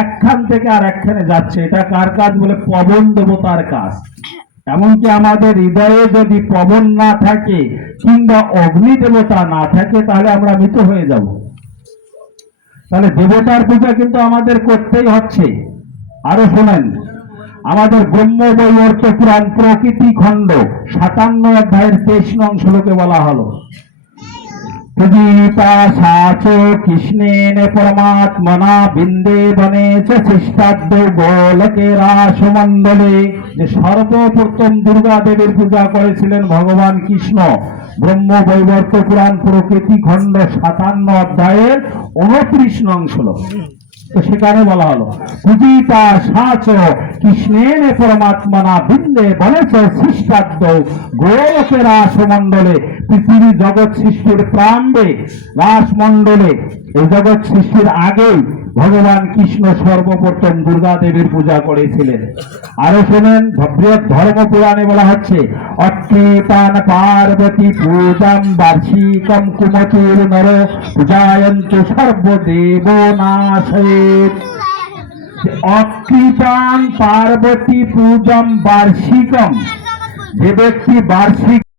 একখান থেকে আর একখানে যাচ্ছে, এটা কার কাজ বলে? পবন দেবতার কাজ। এমনকি আমাদের হৃদয়ে যদি পবন না থাকে কিংবা অগ্নি দেবতা না থাকে তাহলে আমরা মৃত হয়ে যাব। তাহলে দেবতার পূজা কিন্তু আমাদের করতেই হচ্ছে। আরো শোনেন, আমাদের ব্রহ্ম বৈবর্ত পুরাণ প্রকৃতি খণ্ড 57 অধ্যায়ের 23 নং শ্লোকে বলা হলো, पूजिता साच कृष्णेन परमात्मना बिंदे बने ख्रीष्टाब्द गोलके रासमंडले। যে সর্বপ্রথম দুর্গা দেবীর পূজা করেছিলেন ভগবান কৃষ্ণ ব্রহ্ম বৈবর্ত পুরাণ প্রকৃতি খণ্ড 57 অধ্যায়ের 29 নং শ্লোক। তো সেখানে বলা হলো, পূজিতা সাচ কৃষ্ণেন পরমাত্মনা বিন্দে বলেছে খ্রিস্টাব্দ গোলকে রাসমণ্ডলে। পৃথিবী জগৎ সৃষ্টির প্রারম্ভে রাসমণ্ডলে, এই জগৎ সৃষ্টির আগেই ভগবান কৃষ্ণ সর্বপ্রথম দুর্গা দেবীর পূজা করেছিলেন। আরো শোনেন, বৃহৎ ধর্ম পুরাণে বলা হচ্ছে, অকৃতান পার্বতী পূজাম বার্ষিকম কুমতির নর পূজায়ন্তু সর্বদেব নাশয়েত। অকৃতান পার্বতী পূজাম বার্ষিকম, যে ব্যক্তি বার্ষিক